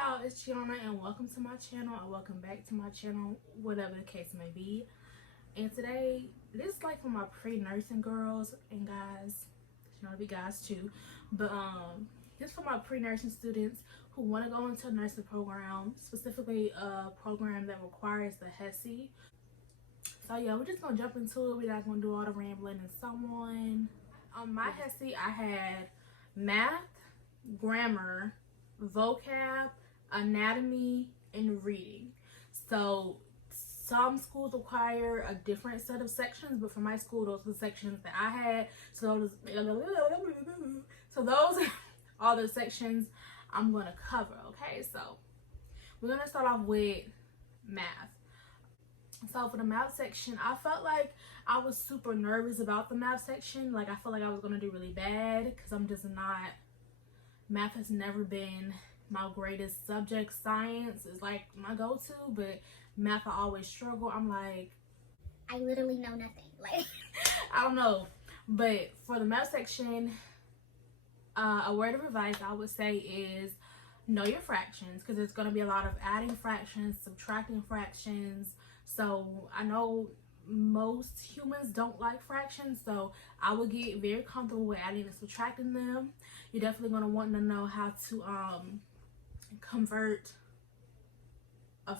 y'all, it's Gianna and welcome to my channel, or welcome back to my channel, whatever the case may be. And today, this is like for my pre-nursing girls and guys, you know, be guys too, but this is for my pre-nursing students who want to go into a nursing program, specifically a program that requires the HESI. So yeah, we're just gonna jump into it. We're not gonna do all the rambling and so on. On my HESI, I had math, grammar, vocab, anatomy, and reading. So some schools require a different set of sections, but for my school, those are the sections that I had. So those are all the sections I'm gonna cover. Okay, so we're gonna start off with math. So for the math section, I felt like I was super nervous about the math section. Like I felt like I was gonna do really bad because I'm just not. Math has never been my greatest subject. Science is like my go-to, but math I always struggle. I'm like, I literally know nothing. Like I don't know. But for the math section, a word of advice I would say is know your fractions, because there's going to be a lot of adding fractions, subtracting fractions. So I know most humans don't like fractions, so I would get very comfortable with adding and subtracting them. You're definitely going to want to know how to convert a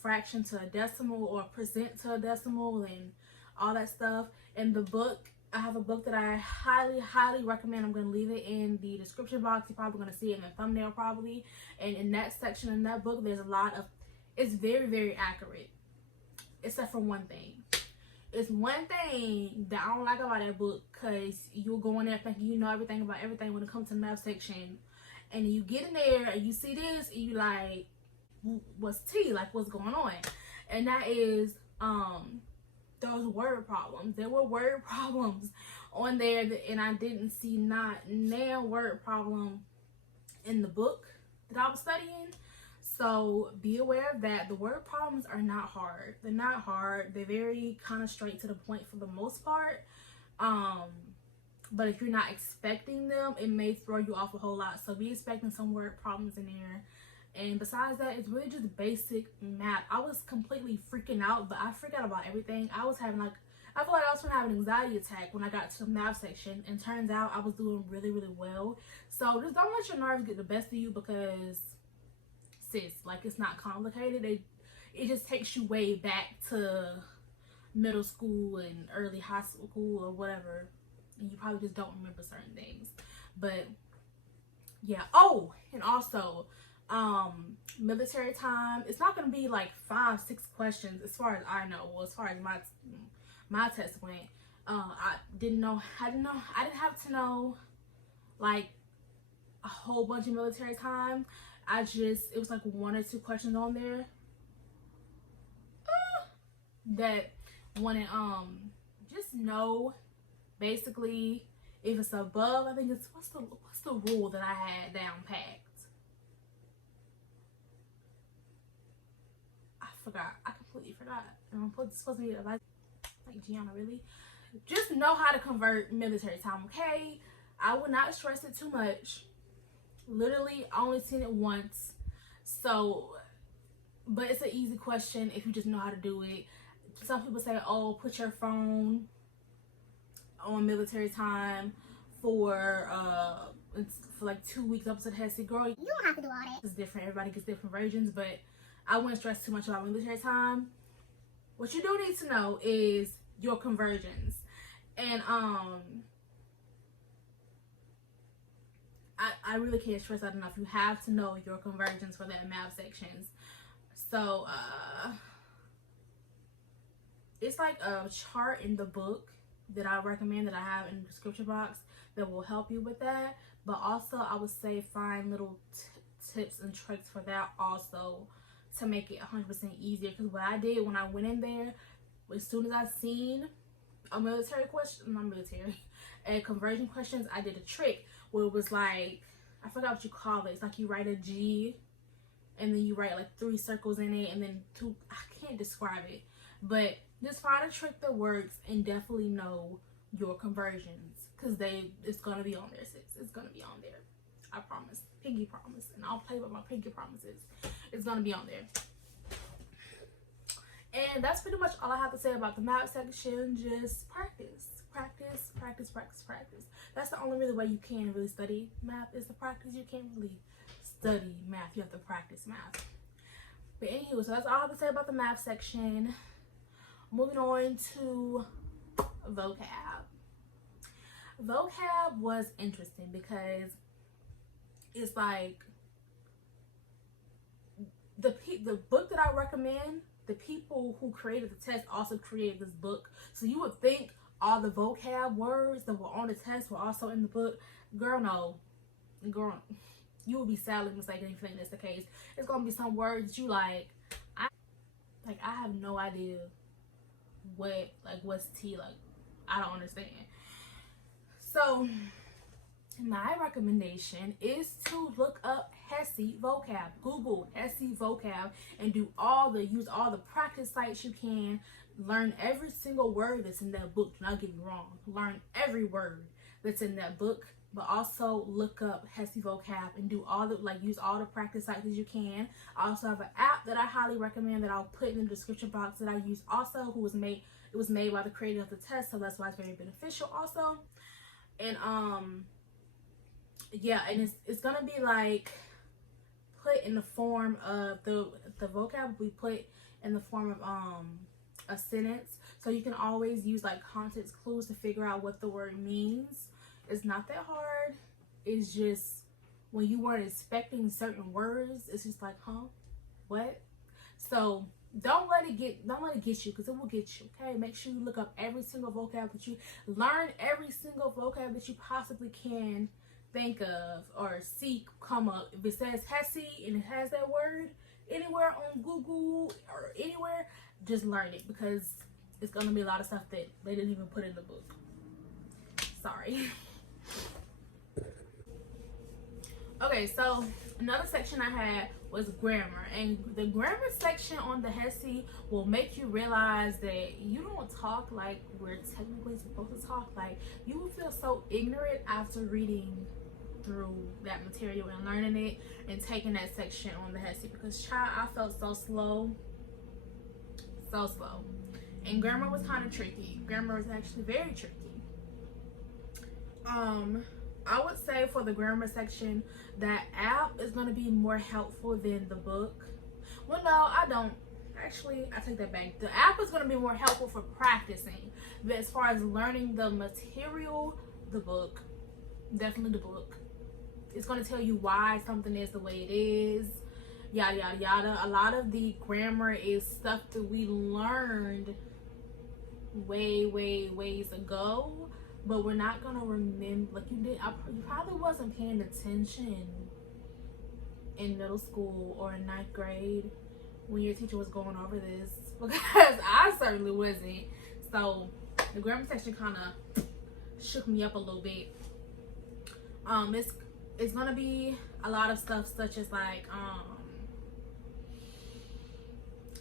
fraction to a decimal, or percent to a decimal, and all that stuff. In the book, I have a book that I highly recommend. I'm going to leave it in the description box. You're probably going to see it in the thumbnail probably. And in that section in that book, there's a lot of, it's very accurate, except for one thing. It's one thing that I don't like about that book, because you're going there thinking you know everything about everything when it comes to the math section, and you get in there and you see this and you like, what's T, like what's going on? And that is those word problems. There were word problems on there and I didn't see not one word problem in the book that I was studying. So be aware of that. The word problems are not hard. They're not hard. They're very kind of straight to the point for the most part. But if you're not expecting them, it may throw you off a whole lot. So be expecting some word problems in there. And besides that, it's really just basic math. I was completely freaking out, but I freak out about everything. I was having I feel like I was going to have an anxiety attack when I got to the math section. And turns out I was doing really well. So just don't let your nerves get the best of you, because sis, like, it's not complicated. It just takes you way back to middle school and early high school or whatever, and you probably just don't remember certain things. But yeah. Oh, and also military time, it's not going to be like 5-6 questions as far as I know. Well, as far as my test went, I didn't have to know like a whole bunch of military time. It was like 1 or 2 questions on there that wanted just know basically if it's above, I think it's what's the rule that I had down packed. I completely forgot. I'm supposed to be like Gianna, really? Just know how to convert military time, okay? I would not stress it too much. Literally only seen it once, so, but it's an easy question if you just know how to do it. Some people say, oh, put your phone on military time for like 2 weeks up to the HESI. Girl, you don't have to do all that. It's different. Everybody gets different versions, but I wouldn't stress too much about military time. What you do need to know is your conversions. And I really can't stress that enough. You have to know your conversions for that math sections. So it's like a chart in the book that I recommend, that I have in the description box, that will help you with that. But also I would say find little tips and tricks for that also, to make it 100% easier. Because what I did when I went in there, as soon as I seen a military question, not military, and conversion questions, I did a trick where it was like, I forgot what you call it. It's like you write a G and then you write like 3 circles in it and then 2, I can't describe it. But just find a trick that works and definitely know your conversions, because it's gonna be on there, sis. It's gonna be on there. I promise. Pinky promise. And I'll play with my pinky promises. It's gonna be on there. And that's pretty much all I have to say about the math section. Just practice. Practice, practice, practice, practice. That's the only really way you can really study math is to practice. You can't really study math. You have to practice math. But anywho, so that's all I have to say about the math section. Moving on to vocab. Vocab was interesting because it's like the book that I recommend, the people who created the test also created this book. So you would think all the vocab words that were on the test were also in the book. Girl, no. Girl, you would be sadly mistaken if you think that's the case. It's gonna be some words you I have no idea what's T, like I don't understand. So my recommendation is to look up HESI vocab. Google HESI vocab and use all the practice sites you can. Learn every single word that's in that book. Do not get me wrong. Learn every word that's in that book, but also look up HESI vocab and do use all the practice sites that you can. I also have an app that I highly recommend that I'll put in the description box that I use also, it was made by the creator of the test, so that's why it's very beneficial also. And yeah, and it's gonna be like put in the form of the vocab will be put in the form of a sentence, so you can always use like context clues to figure out what the word means. It's not that hard. It's just when you weren't expecting certain words, it's just like, huh, what? So don't let it get you, because it will get you. Okay, make sure you look up every single vocab that you learn, every single vocab that you possibly can think of or see come up. If it says HESI and it has that word anywhere on Google or anywhere, just learn it, because it's gonna be a lot of stuff that they didn't even put in the book. Sorry. Okay, so another section I had was grammar, and the grammar section on the HESI will make you realize that you don't talk like we're technically supposed to talk. Like, you will feel so ignorant after reading through that material and learning it and taking that section on the HESI, because child, I felt so slow, and grammar was kind of tricky. Grammar was actually very tricky. I would say for the grammar section, that app is going to be more helpful than the book. Well, no, I don't. Actually, I take that back. The app is going to be more helpful for practicing. But as far as learning the material, the book, definitely the book. It's going to tell you why something is the way it is, yada, yada, yada. A lot of the grammar is stuff that we learned ways ago, but we're not gonna remember. Like, you probably wasn't paying attention in middle school or in 9th grade when your teacher was going over this, because I certainly wasn't. So the grammar section kind of shook me up a little bit. It's gonna be a lot of stuff such as like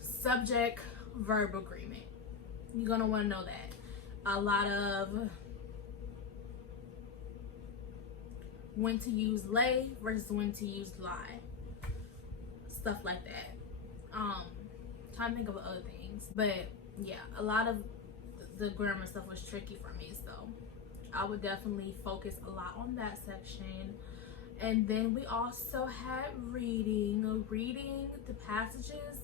subject verb agreement. You're gonna want to know that. A lot of when to use lay versus when to use lie, stuff like that. Trying to think of other things, but yeah, a lot of the grammar stuff was tricky for me, so I would definitely focus a lot on that section. And then we also had reading the passages.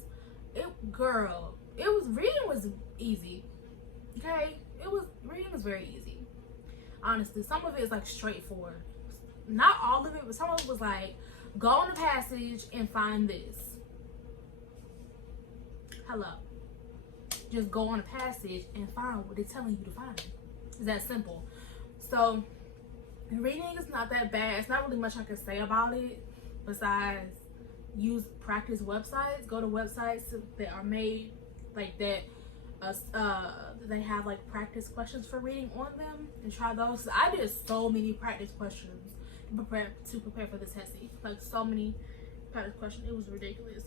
Reading was easy. Okay, reading was very easy. Honestly, some of it is like straightforward. Not all of it, but some of it was like, go on the passage and find this. Hello. Just go on a passage and find what they're telling you to find. It's that simple. So reading is not that bad. It's not really much I can say about it besides practice websites. Go to websites that are made like that. They have like practice questions for reading on them, and try those. I did so many practice questions to prepare for this HESI. Like, so many practice questions. It was ridiculous.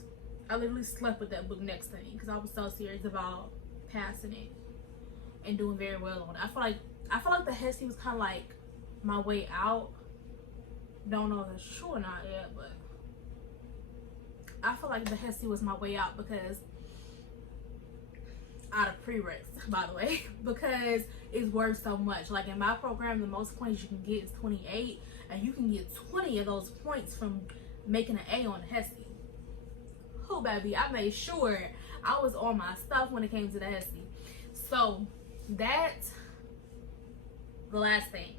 I literally slept with that book next to me because I was so serious about passing it and doing very well on it. I feel like the HESI was kind of like my way out Don't know if it's true or not yet, but I feel like the HESI was my way out, because out of prereqs, by the way, because it's worth so much. Like in my program, the most points you can get is 28, and you can get 20 of those points from making an A on the HESI. Oh baby, I made sure I was on my stuff when it came to the HESI. So that's the last thing.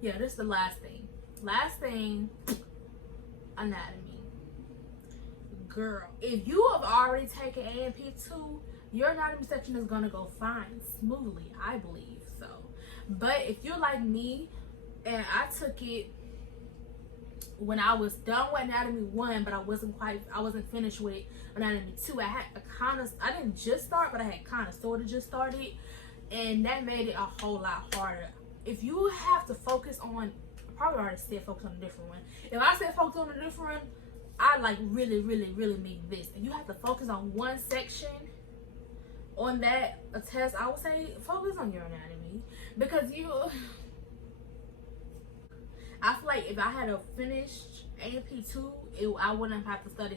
Yeah, this is the last thing. Last thing, anatomy. Girl, if you have already taken A&P2, your anatomy section is gonna go fine, smoothly, I believe so. But if you're like me, and I took it when I was done with anatomy 1, but I wasn't finished with anatomy 2. I didn't just start, but I had kind of sort of just started, and that made it a whole lot harder. If you have to focus on, I probably already said focus on a different one. If I said focus on a different one, I like really mean this. And you have to focus on one section on that a test. I would say focus on your anatomy, because I feel like if I had a finished A&P2, I wouldn't have to study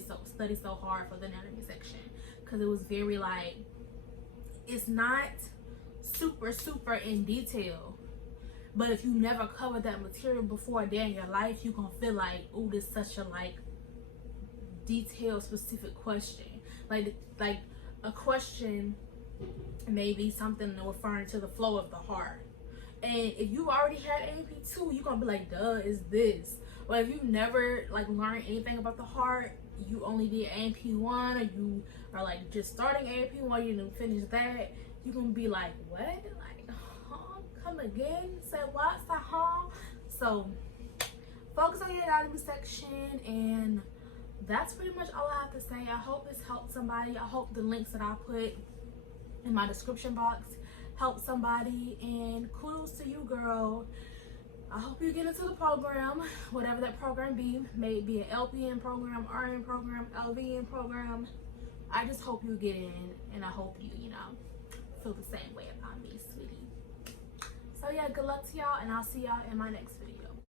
so hard for the anatomy section, because it was very like, it's not super in detail. But if you never covered that material before a day in your life, you're gonna feel like, oh, this is such a like detailed, specific question. Like a question may be something referring to the flow of the heart. And if you already had A&P2, you're gonna be like, duh, is this? Or if you never like learned anything about the heart, you only did A&P1, or you are like just starting A&P1, you didn't finish that, you're gonna be like, what? Like, come again? Say what? Say So focus on your anatomy section, and that's pretty much all I have to say. I hope this helped somebody. I hope the links that I put in my description box help somebody, and kudos to you, girl. I hope you get into the program, whatever that program be. May it be an LPN program, RN program, LVN program. I just hope you get in, and I hope you feel the same way about me, sweetie. So yeah, good luck to y'all, and I'll see y'all in my next video.